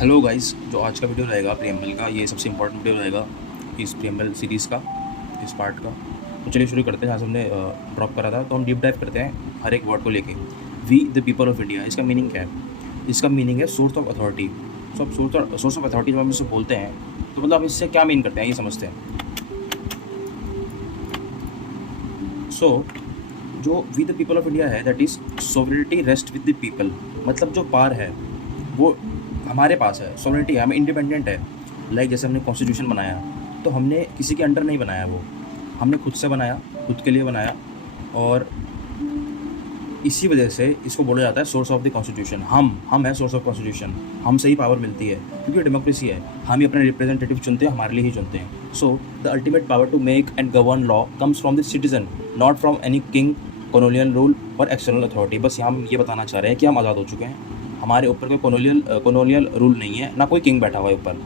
Hello guys, जो आज का वीडियो रहेगा प्रियम्बल का, ये सबसे इंपॉर्टेंट वीडियो रहेगा इस प्रियम्बल सीरीज़ का, इस पार्ट का। तो चलिए शुरू करते हैं। जहाँ से हमने ड्रॉप करा था, तो हम डीप डाइव करते हैं हर एक वर्ड को लेके। We the people of India, इसका मीनिंग क्या है? इसका मीनिंग है सोर्स ऑफ अथॉरिटी। सो अब सोर्स ऑफ अथॉरिटी जब हम इससे बोलते हैं तो मतलब हम इससे क्या मीन करते हैं ये समझते हैं। सो जो we the people of India है, that is sovereignty rest with the people. मतलब जो पार है वो हमारे पास है, सोवरेनिटी है, हमें इंडिपेंडेंट है। लाइक जैसे हमने कॉन्स्टिट्यूशन बनाया तो हमने किसी के अंडर नहीं बनाया, वो हमने खुद से बनाया, खुद के लिए बनाया। और इसी वजह से इसको बोला जाता है सोर्स ऑफ द कॉन्स्टिट्यूशन। हम है सोर्स ऑफ कॉन्स्टिट्यूशन, हमसे ही पावर मिलती है क्योंकि डेमोक्रेसी है। हम ही अपने रिप्रेजेंटेटिव चुनते हैं, हमारे लिए ही चुनते हैं। So the ultimate power to make and govern law comes from the citizen, not from any king, colonial rule और एक्सटर्नल अथॉरिटी। बस यहाँ हम ये बताना चाह रहे हैं कि हम आज़ाद हो चुके हैं, हमारे ऊपर कोई कॉलोनियल रूल नहीं है, ना कोई किंग बैठा हुआ है ऊपर।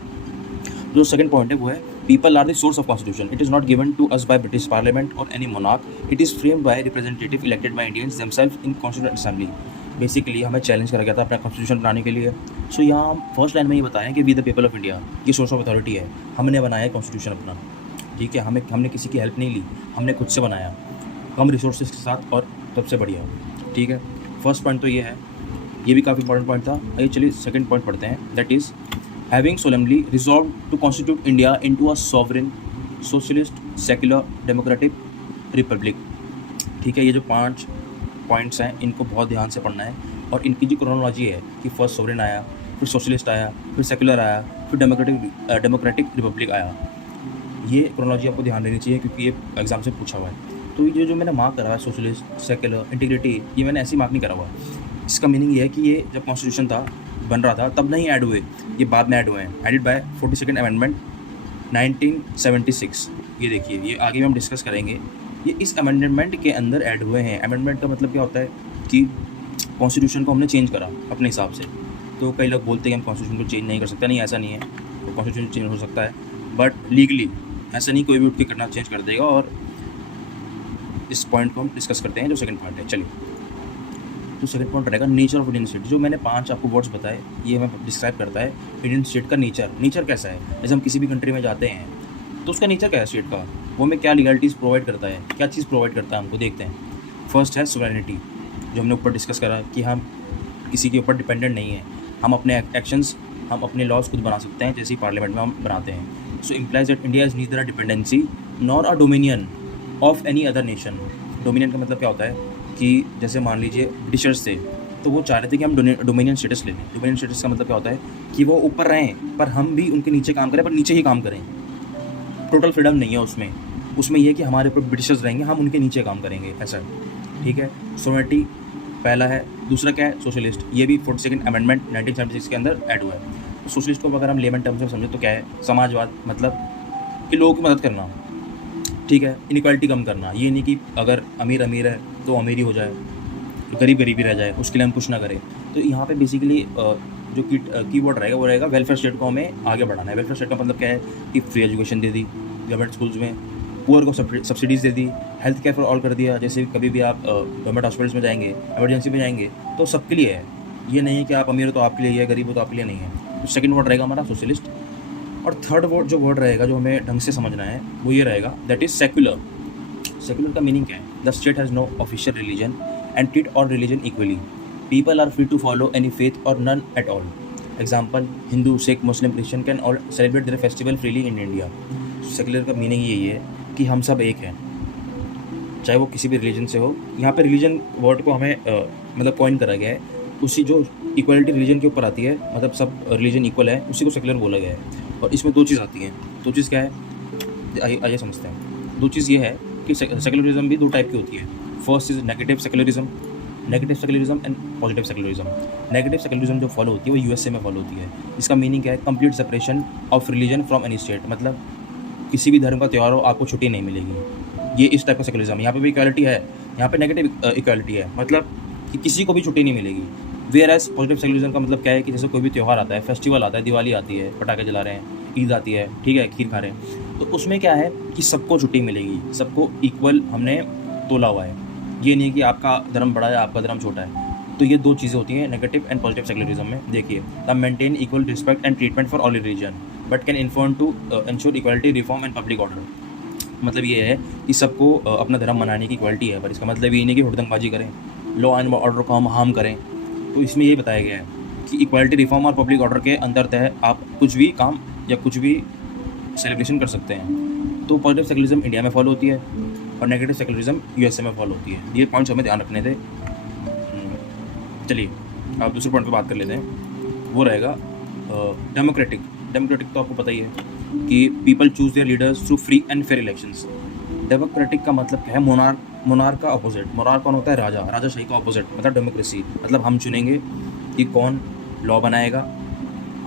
जो सेकंड पॉइंट है वो है people are the source of constitution. It is not given to us by British parliament और any monarch. It is framed by representative elected by Indians themselves in constituent assembly. Basically हमें challenge करा गया था अपना constitution बनाने के लिए। सो यहाँ हम फर्स्ट लाइन में ये बताएं कि we the people of India, ये सोर्स ऑफ अथॉरिटी है, हमने बनाया है कॉन्स्टिट्यूशन अपना। ठीक है, हमने किसी की हेल्प नहीं ली, हमने खुद से बनाया, कम रिसोर्सेज के साथ और सबसे बढ़िया। ठीक है, फर्स्ट पॉइंट तो ये है, ये भी काफ़ी इंपॉर्टेंट पॉइंट था। आइए चलिए सेकंड पॉइंट पढ़ते हैं, that is having solemnly resolve to constitute India into a sovereign socialist secular democratic republic. ठीक है, ये जो 5 पॉइंट्स हैं इनको बहुत ध्यान से पढ़ना है। और इनकी जो क्रोनोलॉजी है कि फर्स्ट सॉवरेन आया, फिर सोशलिस्ट आया, फिर सेक्युलर आया, फिर डेमोक्रेटिक रिपब्लिक आया। ये क्रोनोलॉजी आपको ध्यान देनी चाहिए क्योंकि ये एग्जाम से पूछा हुआ है। तो ये जो मैंने मार्क करा है सोशलिस्ट, सेक्युलर, इंटीग्रिटी, ये मैंने ऐसी मार्क नहीं करा हुआ। इसका मीनिंग ये है कि ये जब कॉन्स्टिट्यूशन था, बन रहा था, तब नहीं ऐड हुए, ये बाद में ऐड हुए हैं, एडिड बाय 42nd अमेंडमेंट 1976। ये देखिए, ये आगे में हम डिस्कस करेंगे। ये इस अमेंडमेंट के अंदर ऐड हुए हैं। अमेंडमेंट का मतलब क्या होता है कि कॉन्स्टिट्यूशन को हमने चेंज करा अपने हिसाब से। तो कई लोग बोलते हैं कि हम कॉन्स्टिट्यूशन को चेंज नहीं कर सकते। नहीं, ऐसा नहीं है, तो कॉन्स्टिट्यूशन चेंज हो सकता है, बट लीगली ऐसा नहीं कोई भी उठ के करना चेंज कर देगा। और इस पॉइंट को हम डिस्कस करते हैं, जो सेकंड पॉइंट है। चलिए, तो सेकंड पॉइंट रहेगा नेचर ऑफ इंडियन स्टेट। जो मैंने 5 आपको वर्ड्स बताए, ये हमें डिस्क्राइब करता है इंडियन स्टेट का नेचर। नेचर कैसा है? जैसे हम किसी भी कंट्री में जाते हैं तो उसका नेचर क्या है स्टेट का, वो हमें क्या लीगलिटीज़ प्रोवाइड करता है, क्या चीज़ प्रोवाइड करता है हमको, देखते हैं। फर्स्ट है सोवरेनिटी, जो हमने ऊपर डिस्कस करा कि हम किसी के ऊपर डिपेंडेंट नहीं है, हम अपने एक्शंस, हम अपने लॉज खुद बना सकते हैं, जैसे ही पार्लियामेंट में हम बनाते हैं। So implies that India is neither a dependency nor a dominion of any other nation. Dominion का मतलब क्या होता है कि जैसे मान लीजिए ब्रिटिशर्स थे, तो वो चाह रहे थे कि हम डोमिनियन स्टेटस ले लें। डोमिनियन स्टेटस का मतलब क्या होता है कि वो ऊपर रहें पर हम भी उनके नीचे काम करें, पर नीचे ही काम करें। टोटल फ्रीडम नहीं है उसमें ये है कि हमारे ऊपर ब्रिटिशर्स रहेंगे, हम उनके नीचे काम करेंगे, ऐसा है। ठीक है, सोवरेनिटी पहला है। दूसरा क्या है? सोशलिस्ट। ये भी 42nd अमेंडमेंट 1976 के अंदर ऐड हुआ है। तो सोशलिस्ट को अगर हम लेमन टर्म्स में समझे तो क्या है? समाजवाद, मतलब कि लोगों की मदद करना। ठीक है, इनइक्वालिटी कम करना। ये नहीं कि अगर अमीर है तो अमीर ही हो जाए, गरीब ही रह जाए, उसके लिए हम कुछ ना करें। तो यहाँ पे बेसिकली जो कीवर्ड रहेगा वो रहेगा वेलफेयर स्टेट को हमें आगे बढ़ाना है। वेलफेयर स्टेट का मतलब क्या है कि फ्री एजुकेशन दे दी गवर्नमेंट स्कूल्स में, पुअर को subsidies they the, health care for all कर दिया। जैसे कभी भी आप गवर्नमेंट हॉस्पिटल्स में जाएंगे, इमरजेंसी में जाएंगे, तो सबके लिए है। ये नहीं है कि आप अमीर हो तो आपके लिए है, गरीब हो तो आपके लिए नहीं है। तो सेकंड वर्ड रहेगा हमारा सोशलिस्ट। और थर्ड वर्ड रहेगा जो हमें ढंग से समझना है, वो ये रहेगा, दैट इज़ सेक्युलर। सेक्युलर का मीनिंग क्या है? The state has no official religion and treat all religion equally. People are free to follow any faith or none at all. Example, Hindu, Sikh, Muslim, Christian can all celebrate their festival freely in India. Secular का meaning यही है कि हम सब एक हैं, चाहे वो किसी भी रिलीजन से हो। यहाँ पे रिलीजन वर्ड को हमें मतलब कॉइन करा गया है, उसी जो इक्वलिटी रिलीजन के ऊपर आती है, मतलब सब रिलीजन इक्वल है, उसी को सेकुलर बोला गया है। और इसमें 2 चीज़ आती हैं। 2 चीज़ क्या है, आइए समझते हैं। 2 चीज़ ये है कि सेकुलरिज्म भी 2 टाइप की होती है। First is negative secularism and positive secularism. Negative secularism जो फॉलो होती है वो यूएसए में फॉलो होती है। इसका मीनिंग क्या है? Complete separation of religion from any state. मतलब किसी भी धर्म का त्यौहार हो, आपको छुट्टी नहीं मिलेगी। ये इस टाइप का सेकुलरिज्म है। यहाँ पे भी इक्वालिटी है, यहाँ पे नेगेटिव इक्वालिटी है, मतलब कि किसी को भी छुट्टी नहीं मिलेगी। वेयर एज पॉजिटिव सेकुलरिज्म का मतलब क्या है कि जैसे कोई भी त्यौहार आता है, फेस्टिवल आता है, दिवाली आती है, पटाखे जला रहे हैं, ईद आती है, ठीक है, खीर खा रहे हैं, तो उसमें क्या है कि सबको छुट्टी मिलेगी, सबको इक्वल हमने तोला हुआ है। ये नहीं कि आपका धर्म बड़ा है, आपका धर्म छोटा है। तो ये 2 चीज़ें होती हैं नेगेटिव एंड पॉजिटिव सेक्युलरिज्म में। देखिए, the maintain equal respect and treatment for all religion but can inform to ensure equality reform and public order. मतलब ये है कि सबको अपना धर्म मनाने की इक्वालिटी है, पर इसका मतलब ये नहीं कि हुड़दंगबाजी करें, लॉ एंड ऑर्डर को हम हार्म करें। तो इसमें ये बताया गया है कि इक्वालिटी रिफॉर्म और पब्लिक ऑर्डर के अंदर तहत आप कुछ भी काम या कुछ भी सेलिब्रेशन कर सकते हैं। तो पॉजिटिव सेक्युलरिज्म इंडिया में फॉलो होती है और नेगेटिव सेक्युलरिज्म यूएसए में फॉलो होती है। ये पॉइंट्स हमें ध्यान रखने थे। चलिए अब दूसरे पॉइंट पे बात कर लेते हैं, वो रहेगा डेमोक्रेटिक। डेमोक्रेटिक तो आपको पता ही है कि people choose there leaders through free and fair elections. Democratic का मतलब क्या है? मोनार्क का अपोजिट। मोनार्क कौन होता है? राजा। राजाशाही का अपोजिट मतलब डेमोक्रेसी। मतलब हम चुनेंगे कि कौन लॉ बनाएगा।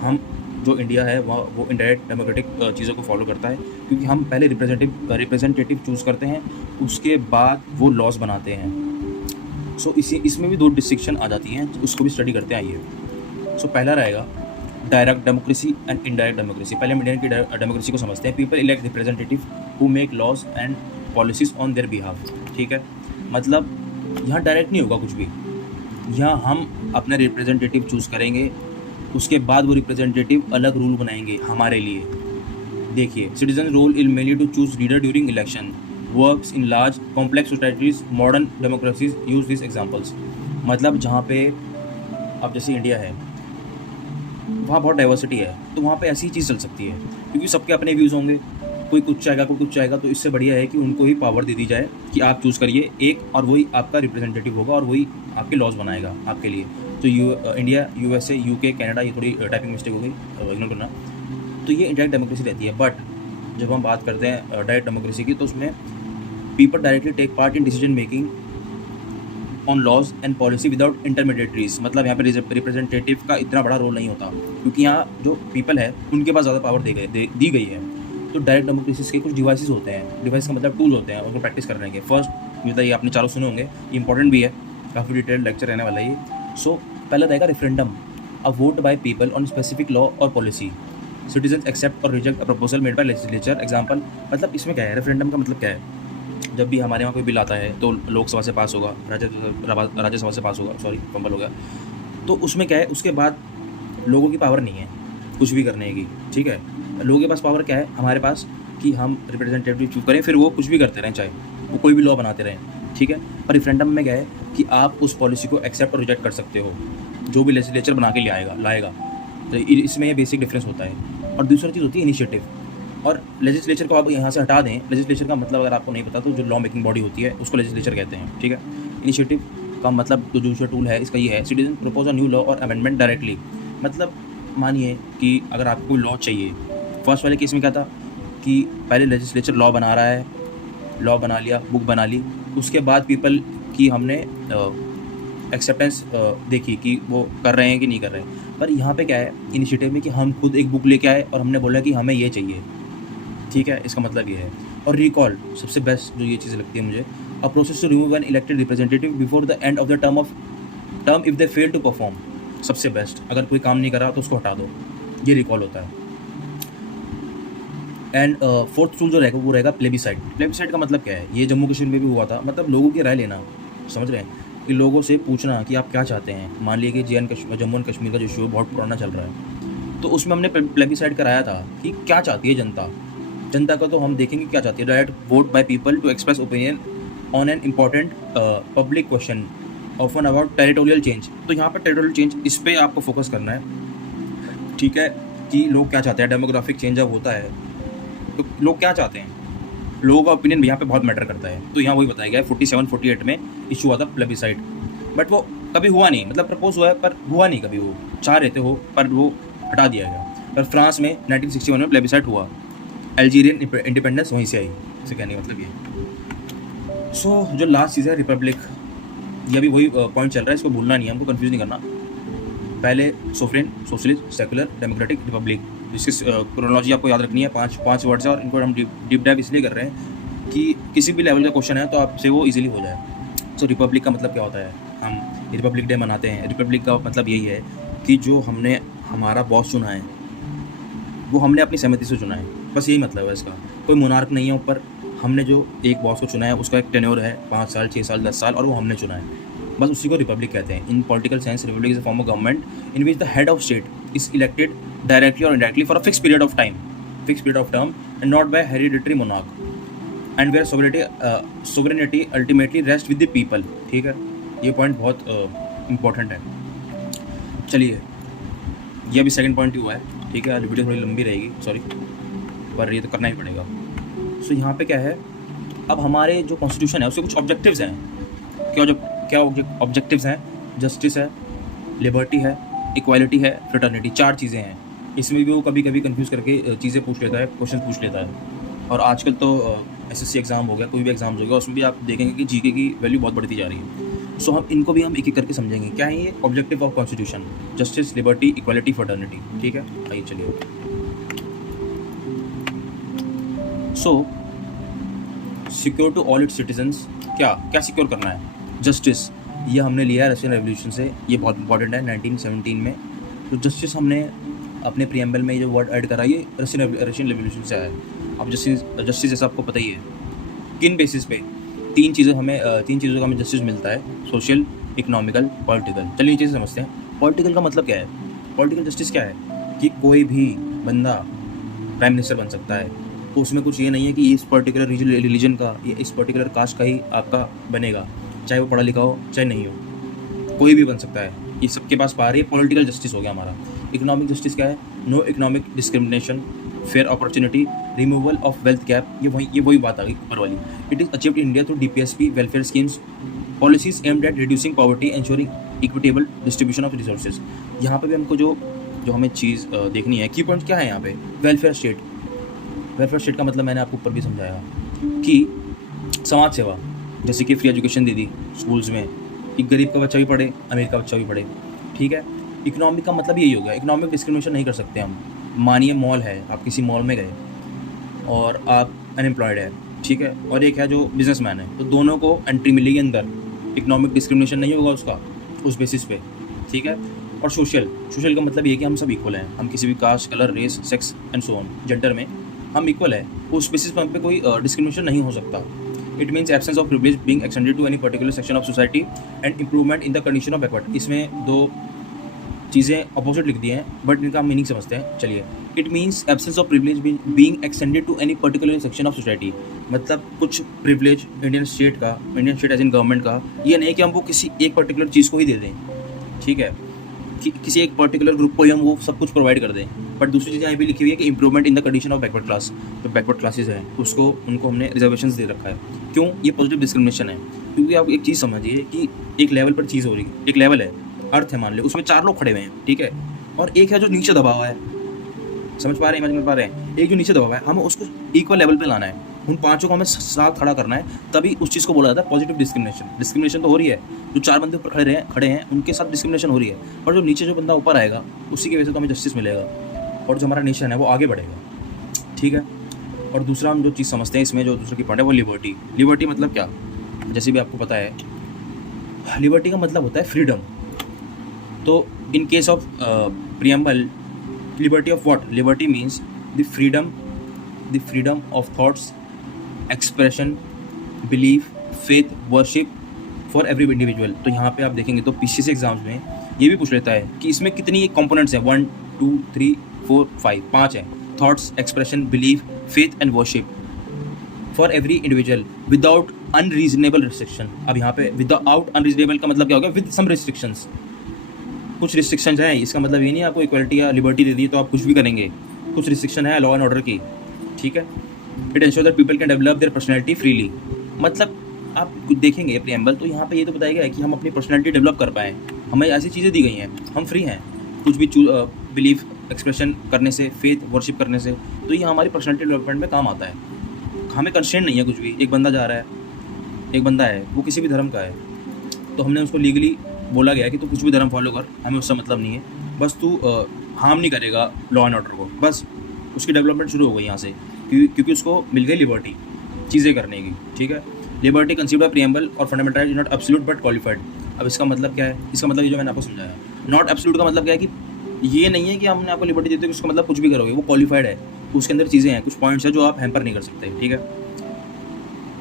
हम जो इंडिया है वो इंडायरेक्ट डेमोक्रेटिक चीज़ों को फॉलो करता है, क्योंकि हम पहले रिप्रेजेंटेटिव चूज़ करते हैं, उसके बाद वो लॉज बनाते हैं। सो इसमें भी 2 डिस्टिंक्शन आ जाती हैं, उसको भी स्टडी करते हैं। आइए, सो पहला रहेगा direct democracy and indirect democracy. पहले हम इंडियन की डेमोक्रेसी को समझते हैं। People elect representative who make laws and policies on their behalf. ठीक है, मतलब यहाँ डायरेक्ट नहीं होगा कुछ भी, यहाँ हम अपने रिप्रेजेंटेटिव चूज़ करेंगे, उसके बाद वो रिप्रेजेंटेटिव अलग रूल बनाएंगे हमारे लिए। देखिए, citizen role is mainly to choose leader during election, works in large complex societies, modern democracies use this examples. मतलब जहाँ पे अब जैसे इंडिया है, वहाँ बहुत डाइवर्सिटी है, तो वहाँ पे ऐसी चीज़ चल सकती है, क्योंकि सबके अपने व्यूज़ होंगे। कोई कुछ चाहेगा, कोई कुछ चाहेगा, तो इससे बढ़िया है कि उनको ही पावर दे दी जाए कि आप चूज़ करिए एक, और वही आपका रिप्रेजेंटेटिव होगा और वही आपके लॉज बनाएगा आपके लिए। तो इंडिया, यूएसए, यूके, कनाडा, ये थोड़ी टाइपिंग मिस्टेक हो गई, इग्नोर करना। तो ये इंडायरेक्ट डेमोक्रेसी रहती है। बट जब हम बात करते हैं डायरेक्ट डेमोक्रेसी की, तो उसमें people directly take part in decision making on laws and policy without intermediaries. मतलब यहाँ पे रिप्रेजेंटेटिव का इतना बड़ा रोल नहीं होता, क्योंकि यहाँ जो पीपल है उनके पास ज़्यादा पावर दी गई है। तो डायरेक्ट डेमोक्रेसी के कुछ डिवाइसेस होते हैं, डिवाइस का मतलब टूल होते हैं उनको प्रैक्टिस करने के। फर्स्ट ये आपने चारों सुने होंगे, ये इंपॉर्टेंट भी है, काफ़ी डिटेल्ड लेक्चर रहने वाला है ये। सो पहला रहेगा referendum, a vote by people on specific law और पॉलिसी। सिटीजन एक्सेप्ट और reject a proposal made by legislature. Example, मतलब इसमें क्या है, रेफरेंडम का मतलब क्या है? जब भी हमारे यहाँ कोई बिल आता है तो लोकसभा से पास होगा, राज्यसभा से पास होगा, सॉरी फंबल हो गया। तो उसमें क्या है, उसके बाद लोगों की पावर नहीं है कुछ भी करने की। ठीक है, लोगों के पास पावर क्या है हमारे पास, कि हम रिप्रेजेंटेटिव चूज करें, फिर वो कुछ भी करते रहें, चाहे वो कोई भी लॉ बनाते रहें। ठीक है, पर रेफरेंडम में क्या है कि आप उस पॉलिसी को एक्सेप्ट और रिजेक्ट कर सकते हो, जो भी लेजिस्लेचर बना के लाएगा। तो इसमें ये बेसिक डिफरेंस होता है। और दूसरी चीज़ होती है इनिशिएटिव। और लेजिस्लेचर को आप यहाँ से हटा दें। लेजिस्लेचर का मतलब अगर आपको नहीं पता तो जो लॉ मेकिंग बॉडी होती है उसको लेजिस्लेचर कहते हैं। ठीक है, इनिशिएटिव का मतलब जो दूसरा टूल है इसका ये है, citizen propose a new law और अमेंडमेंट डायरेक्टली। मतलब मानिए कि अगर आपको कोई लॉ चाहिए, फर्स्ट वाले केस में क्या था कि पहले लेजिस्लेचर लॉ बना रहा है, लॉ बना लिया, बुक बना ली, उसके बाद पीपल की हमने एक्सेप्टेंस देखी कि वो कर रहे हैं कि नहीं कर रहे हैं। पर यहाँ पे क्या है इनिशिएटिव में कि हम खुद एक बुक लेके आए और हमने बोला कि हमें ये चाहिए। ठीक है, इसका मतलब ये है। और रिकॉल सबसे बेस्ट जो ये चीज़ लगती है मुझे, a process to remove an elected representative before the end of the term if they fail to perform. सबसे बेस्ट, अगर कोई काम नहीं कर रहा तो उसको हटा दो, ये रिकॉल होता है। एंड फोर्थ टूल जो रहेगा वो रहेगा प्लेबिसाइड। प्लेबिसाइड का मतलब क्या है, ये जम्मू कश्मीर में भी हुआ था, मतलब लोगों की राय लेना, समझ रहे हैं, कि लोगों से पूछना कि आप क्या चाहते हैं। मान लीजिए कि जम्मू एंड कश्मीर का जो इशू बहुत पुराना चल रहा है, तो उसमें हमने प्लेबिसाइड कराया था कि क्या चाहती है जनता का। तो हम देखेंगे क्या चाहती है। Direct vote by people to express opinion on an important public question often about territorial change. तो यहाँ पर टेरिटोरियल चेंज, इस पर आपको फोकस करना है। ठीक है, कि लोग क्या चाहते हैं। डेमोग्राफिक चेंज जब होता है तो लोग क्या चाहते हैं, लोगों का ओपिनियन भी यहाँ पे बहुत मैटर करता है। तो यहाँ वही बताया गया है, 47-48 में इशू हुआ था प्लेबिसाइड, बट वो कभी हुआ नहीं। मतलब प्रपोज हुआ है पर हुआ नहीं कभी, वो चाह रहे थे हो पर वो हटा दिया गया। पर फ्रांस में 1961 में प्लेबिसाइड हुआ, अल्जीरियन इंडिपेंडेंस वहीं से आई। इसे कहने का मतलब ये। सो जो लास्ट चीज़ है रिपब्लिक, ये भी वही पॉइंट चल रहा है, इसको भूलना नहीं है, हमको कंफ्यूज नहीं करना। पहले सोफ्रेन, सोशलिस्ट, सेकुलर, डेमोक्रेटिक, रिपब्लिक। इसकी क्रोनोलॉजी आपको याद रखनी है, पांच वर्ड्स है, और इनको हम डीप डाइव इसलिए कर रहे हैं कि किसी भी लेवल का क्वेश्चन है तो आपसे वो इजीली हो जाए। सो रिपब्लिक का मतलब क्या होता है, हम रिपब्लिक डे मनाते हैं। रिपब्लिक का मतलब यही है कि जो हमने हमारा बॉस चुना है वो हमने अपनी सहमति से चुना है, बस यही मतलब है इसका। कोई मोनार्क नहीं है ऊपर, हमने जो एक बॉस को चुना है उसका एक टेन्योर है 5 साल, 6 साल, 10 साल, और वो हमने चुना है। बस उसी को रिपब्लिक कहते हैं। In political sense republic is a form of government in which the head of state is elected directly और indirectly for a fix period of time, fix period of term, and not by hereditary monarch and where sovereignty ultimately rest with the people. ठीक है, ये point बहुत important है। चलिए, ये अभी second point हुआ है। ठीक है, आज वीडियो थोड़ी लंबी रहेगी, सॉरी, पर ये तो करना ही पड़ेगा। सो यहाँ पे क्या है, अब हमारे जो कॉन्स्टिट्यूशन है उसके कुछ ऑब्जेक्टिव्स हैं। क्या ऑब्जेक्टिव्स हैं? जस्टिस है, लिबर्टी है, इक्वालिटी है, फ्रेटर्निटी, 4 चीज़ें हैं। इसमें भी वो कभी कभी कंफ्यूज करके चीज़ें पूछ लेता है, क्वेश्चन पूछ लेता है। और आजकल तो एसएससी एग्ज़ाम हो गया, कोई भी एग्ज़ाम हो गया, उसमें भी आप देखेंगे कि जीके की वैल्यू बहुत बढ़ती जा रही है। सो हम इनको भी हम एक एक करके समझेंगे। क्या है ये objective of constitution? Justice, liberty, equality, fraternity. ठीक है, आइए चलिए। So secure to all its citizens, क्या सिक्योर करना है? जस्टिस, ये हमने लिया है रशियन रेवोल्यूशन से, ये बहुत इंपॉर्टेंट है 1917 में। तो जस्टिस हमने अपने प्रीएम्बल में ये जो वर्ड ऐड करा, ये रशियन रेवोल्यूशन से आया है। अब जस्टिस जैसा आपको पता ही है, किन बेसिस पे? 3 चीज़ों का हमें जस्टिस मिलता है, सोशल, इकोनॉमिकल, पॉलिटिकल। चलिए ये चीज़ें समझते हैं। पॉलिटिकल का मतलब क्या है? पॉलिटिकल जस्टिस क्या है कि कोई भी बंदा प्राइम मिनिस्टर बन सकता है। तो उसमें कुछ ये नहीं है कि इस पर्टिकुलर रिलीजन का या इस पर्टिकुलर कास्ट का ही आपका बनेगा, चाहे वो पढ़ा लिखा हो चाहे नहीं हो, कोई भी बन सकता है। ये सबके पास पार है। पॉलिटिकल जस्टिस हो गया हमारा। इकोनॉमिक जस्टिस क्या है? No economic discrimination, fair opportunity, removal of wealth gap. ये वही बात आ गई ऊपर वाली। It is achieved in India through DPSP welfare schemes, policies aimed at reducing poverty, ensuring equitable distribution of resources. यहाँ पे भी हमको जो हमें चीज़ देखनी है, की पॉइंट क्या है यहाँ पे? Welfare state. वेलफेयर स्टेट का मतलब मैंने आपको ऊपर भी समझाया कि समाज सेवा, जैसे कि free education they the schools में, कि गरीब का बच्चा भी पढ़े, अमीर का बच्चा भी पढ़े। ठीक है। इकोनॉमिक का मतलब यही हो गया, इकोनॉमिक डिस्क्रिमिनेशन नहीं कर सकते हम। मानिए मॉल है, आप किसी मॉल में गए और आप अनएम्प्लॉयड है, ठीक है, और एक है जो बिजनेसमैन है, तो दोनों को एंट्री मिलेगी अंदर, इकोनॉमिक डिस्क्रिमिनेशन नहीं होगा उसका उस बेसिस पे। ठीक है। और सोशल का मतलब ये कि हम सब इक्वल हैं, हम किसी भी caste, colour, race, sex and so on, gender में हम इक्वल है, उस बेसिस पर हम पे कोई डिस्क्रिमिनेशन नहीं हो सकता। It means absence of privilege being extended to any particular section of society and improvement in the condition of backward. इसमें 2 चीज़ें अपोजिट लिख दी हैं, बट इनका मीनिंग समझते हैं। चलिए, it means absence of privilege being extended to any particular section of society. मतलब कुछ privilege Indian state as in government का, ये नहीं कि हम वो किसी एक पर्टिकुलर चीज़ को ही दे दें, ठीक है, कि किसी एक पर्टिकुलर ग्रुप को ही हम वो सब कुछ प्रोवाइड कर दें। बट दूसरी चीज़ यहाँ भी लिखी हुई है कि improvement in the condition of backward class. तो बैकवर्ड क्लासेज हैं उनको हमने रिजर्वेशंस दे रखा है। क्यों? ये पॉजिटिव डिस्क्रिमिनेशन है, क्योंकि आप एक चीज़ समझिए कि एक लेवल पर चीज़ हो रही है, एक लेवल है, अर्थ है मान लो, उसमें 4 लोग खड़े हुए हैं, ठीक है, और एक है जो नीचे दबा हुआ है। समझ पा रहे हैं? एक जो नीचे दबा हुआ है, हमें उसको इक्वल लेवल पे लाना है, उन 5 को हमें साथ खड़ा करना है, तभी उस चीज़ को बोला जाता है पॉजिटिव डिस्क्रिमिनेशन। डिस्क्रिमिनेशन तो हो रही है, जो 4 बंदे ऊपर खड़े हैं उनके साथ डिस्क्रिमिनेशन हो रही है, और जो नीचे जो बंदा ऊपर आएगा उसी की वजह से तो हमें जस्टिस मिलेगा, और जो हमारा नेशन है वो आगे बढ़ेगा। ठीक है। और दूसरा हम जो चीज़ समझते हैं इसमें, जो दूसरा की पॉइंट है वो लिबर्टी। लिबर्टी मतलब क्या? जैसे भी आपको पता है, लिबर्टी का मतलब होता है फ्रीडम। तो in case of preamble, liberty of what? Liberty means the freedom of thoughts, expression, belief, faith, worship for every individual. तो यहाँ पे आप देखेंगे तो पीसीएस एग्जाम्स में ये भी पूछ लेता है कि इसमें कितनी कंपोनेंट्स हैं, 1 2 3 4 5 हैं। Thoughts, expression, belief, faith and worship for every individual without unreasonable restriction. अब यहाँ पे विदाउट अनरीजनेबल का मतलब क्या होगा? With some restrictions. कुछ रिस्ट्रिक्शन है, इसका मतलब ये नहीं आपको इक्वलिटी या लिबर्टी दे दी तो आप कुछ भी करेंगे, कुछ रिस्ट्रिक्शन है लॉ एंड ऑर्डर की। ठीक है। It ensure that people can develop their personality freely. मतलब आप देखेंगे प्रीएम्बल तो यहाँ पे ये तो बताया गया है कि हम अपनी पर्सनैलिटी डेवलप कर पाएँ, हमें ऐसी चीज़ें दी गई हैं, हम फ्री हैं कुछ भी बिलीफ एक्सप्रेशन करने से, फेथ वर्शिप करने से। तो ये हमारी पर्सनैलिटी डेवलपमेंट में काम आता है। हमें कंस्ट्रेंट नहीं है कुछ भी। एक बंदा जा रहा है, एक बंदा है, वो किसी भी धर्म का है, तो हमने उसको लीगली बोला गया कि तू कुछ भी धर्म फॉलो कर, हमें उससे मतलब नहीं है, बस तू हार्म नहीं करेगा लॉ एंड ऑर्डर को, बस उसकी डेवलपमेंट शुरू हो गई यहाँ से, क्योंकि उसको मिल गई लिबर्टी चीज़ें करने की। ठीक है। लिबर्टी कंसीडर्ड बाय प्रीएम्बल और fundamental right is not absolute but qualified. अब इसका मतलब क्या है? इसका मतलब ये जो मैंने आपको समझाया, नॉट एब्सोल्यूट का मतलब क्या है कि ये नहीं है कि हमने आपको लिबर्टी देते हैं उसका मतलब कुछ भी करोगे, वो क्वालिफाइड है, तो उसके अंदर चीज़ें हैं, कुछ पॉइंट्स हैं जो आप हैम्पर नहीं कर सकते। ठीक है।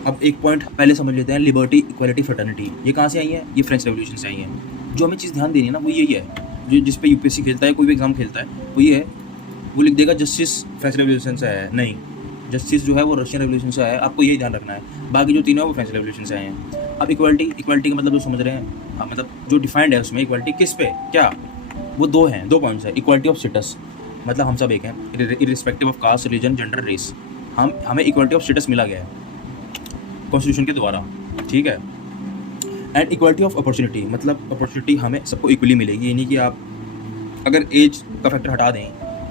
अब एक पॉइंट पहले समझ लेते हैं, लिबर्टी इक्वालिटी फ्रेटर्निटी। ये कहाँ से आई है? ये फ्रेंच रेवोल्यूशन से आई है। जो हमें चीज़ ध्यान देनी है ना वो यही है, जो जिस पे यूपीएससी खेलता है, कोई भी एग्जाम खेलता है, वो ये है, वो लिख देगा जस्टिस फ्रेंच रेवोल्यूशन से आया है। नहीं, जस्टिस जो है वो रशियन रेवोल्यूशन से आया है, आपको यही ध्यान रखना है। बाकी जो तीनों है वो फ्रेंच रेवोल्यूशन से आए हैं। अब इक्वालिटी का मतलब जो समझ रहे हैं, हाँ, मतलब जो डिफाइंड है उसमें इक्वालिटी किस पे क्या, वो दो पॉइंट्स है। इक्वालिटी ऑफ स्टेटस, मतलब हम सब एक हैं, irrespective of caste, religion, gender, race, हमें इक्वालिटी ऑफ स्टेटस मिला गया है कॉन्स्टिट्यूशन के द्वारा, ठीक है। एंड इक्वालिटी ऑफ अपॉर्चुनिटी, मतलब अपॉर्चुनिटी हमें सबको इक्वली मिलेगी। ये नहीं कि आप अगर एज का फैक्टर हटा दें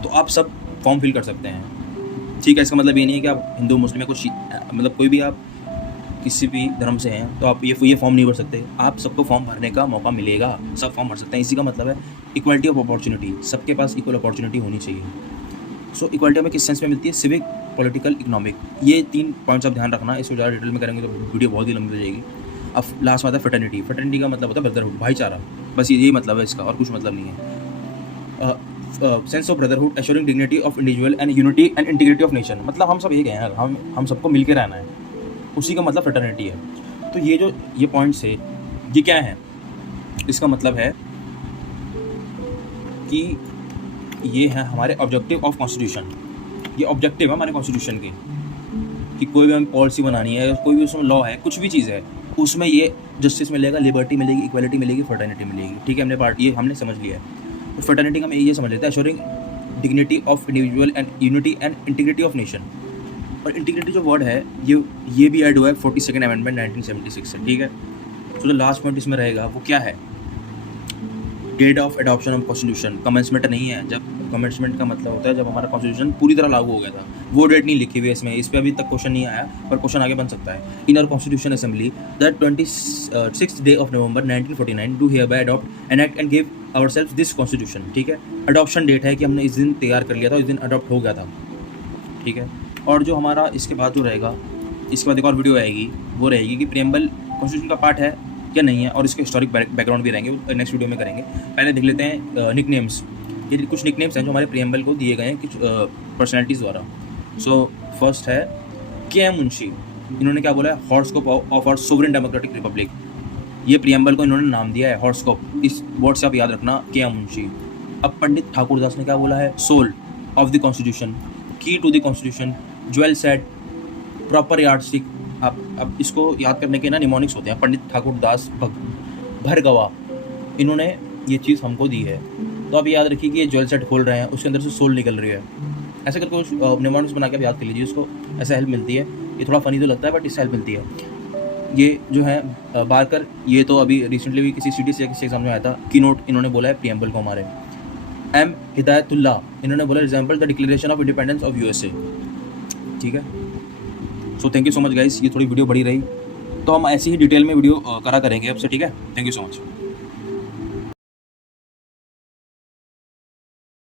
तो आप सब फॉर्म फिल कर सकते हैं, ठीक है। इसका मतलब ये नहीं है कि आप हिंदू मुस्लिम या कुछ, मतलब कोई भी आप किसी भी धर्म से हैं तो आप ये फॉर्म नहीं भर सकते। आप सबको फॉर्म भरने का मौका मिलेगा, सब फॉर्म भर सकते हैं। इसी का मतलब है इक्वालिटी ऑफ अपॉर्चुनिटी, सबके पास इक्वल अपॉर्चुनिटी होनी चाहिए। सो इक्वालिटी हमें किस सेंस में मिलती है? Civic, political, economic. ये 3 पॉइंट्स आप ध्यान रखना, इसको ज़्यादा डिटेल में करेंगे तो वीडियो बहुत ही लंबी हो जाएगी। अब लास्ट में आता है फ्रेटर्निटी। फ्रेटर्निटी का मतलब होता है ब्रदरहुड, भाईचारा, बस यही मतलब है इसका, और कुछ मतलब नहीं है। Sense of brotherhood, assuring dignity of individual and unity and integrity of nation, मतलब हम सब एक हैं यार, हम सबको मिल के रहना है, उसी का मतलब फ्रेटर्निटी है। तो ये पॉइंट्स है, ये क्या है? इसका मतलब है कि ये है हमारे ऑब्जेक्टिव ऑफ कॉन्स्टिट्यूशन। ये ऑब्जेक्टिव है हमारे कॉन्स्टिट्यूशन के, कि कोई भी हमें पॉलिसी बनानी है, कोई भी उसमें लॉ है, कुछ भी चीज़ है, उसमें ये जस्टिस मिलेगा, लिबर्टी मिलेगी, इक्वालिटी मिलेगी, फ्रेटर्निटी मिलेगी, ठीक है। ये हमने समझ लिया है। तो फ्रेटर्निटी का हम ये समझ लेते हैं, assuring dignity of individual and unity and integrity of nation. और इंटीग्रिटी जो वर्ड है ये भी ऐड हुआ है 42nd अमेंडमेंट 1976 से, ठीक है। तो जो लास्ट पॉइंट इसमें रहेगा वो क्या है? Date of adoption of constitution. Commencement नहीं है, जब कमेंसमेंट का मतलब होता है जब हमारा कॉन्स्टिट्यूशन पूरी तरह लागू हो गया था, वो डेट नहीं लिखी हुई है इसमें, इस पर अभी तक क्वेश्चन नहीं आया, पर क्वेश्चन आगे बन सकता है। In our constitution assembly the 26th day of November 1949 do hereby adopt an act and give ourselves this constitution, ठीक है। अडॉप्शन डेट है कि हमने इस दिन तैयार कर लिया था, इस दिन अडॉप्ट हो गया था, ठीक है। और जो हमारा इसके बाद जो रहेगा, इसके बाद एक और वीडियो आएगी, वो रहेगी कि प्रीएम्बल कॉन्स्टिट्यूशन का पार्ट है या नहीं है, और इसके हिस्टोरिक बैकग्राउंड भी रहेंगे, वो नेक्स्ट वीडियो में करेंगे। पहले देख लेते हैं निकनेम्स। ये कुछ निकनेम्स हैं जो हमारे प्रीएम्बल को दिए गए हैं कुछ पर्सनैलिटीज़ द्वारा। सो फर्स्ट है के मुंशी। इन्होंने क्या बोला है? Horoscope of our sovereign democratic republic. ये प्रीएम्बल को इन्होंने नाम दिया है हॉर्स्कोप, इस वर्ड से आप याद रखना, के मुंशी। अब पंडित ठाकुरदास ने क्या बोला है? Soul of the constitution, key to the constitution, jewel set, proper yardstick. अब इसको याद करने के ना निमोनिक्स होते हैं। पंडित ठाकुरदास भरगवा, इन्होंने ये चीज़ हमको दी है। तो आप याद रखिए कि ये ज्वेल सेट खोल रहे हैं, उसके अंदर से सोल निकल रही है, ऐसे करके कुछ निमोनिक्स बना के आप याद कर लीजिए, उसको ऐसे हेल्प मिलती है। ये थोड़ा फनी तो लगता है बट इससे हेल्प मिलती है। ये जो है बारकर, ये तो अभी रिसेंटली भी किसी सीटी से या किसी एग्जाम में आया था, की नोट इन्होंने बोला है प्रीएम्बल को हमारे। एम हिदायतुल्ला, इन्होंने बोला resemble the declaration of independence of USA, ठीक है। So thank you so much guys, ये थोड़ी वीडियो बड़ी रही, तो हम ऐसी ही डिटेल में वीडियो करा करेंगे अब से, ठीक है। Thank you so much.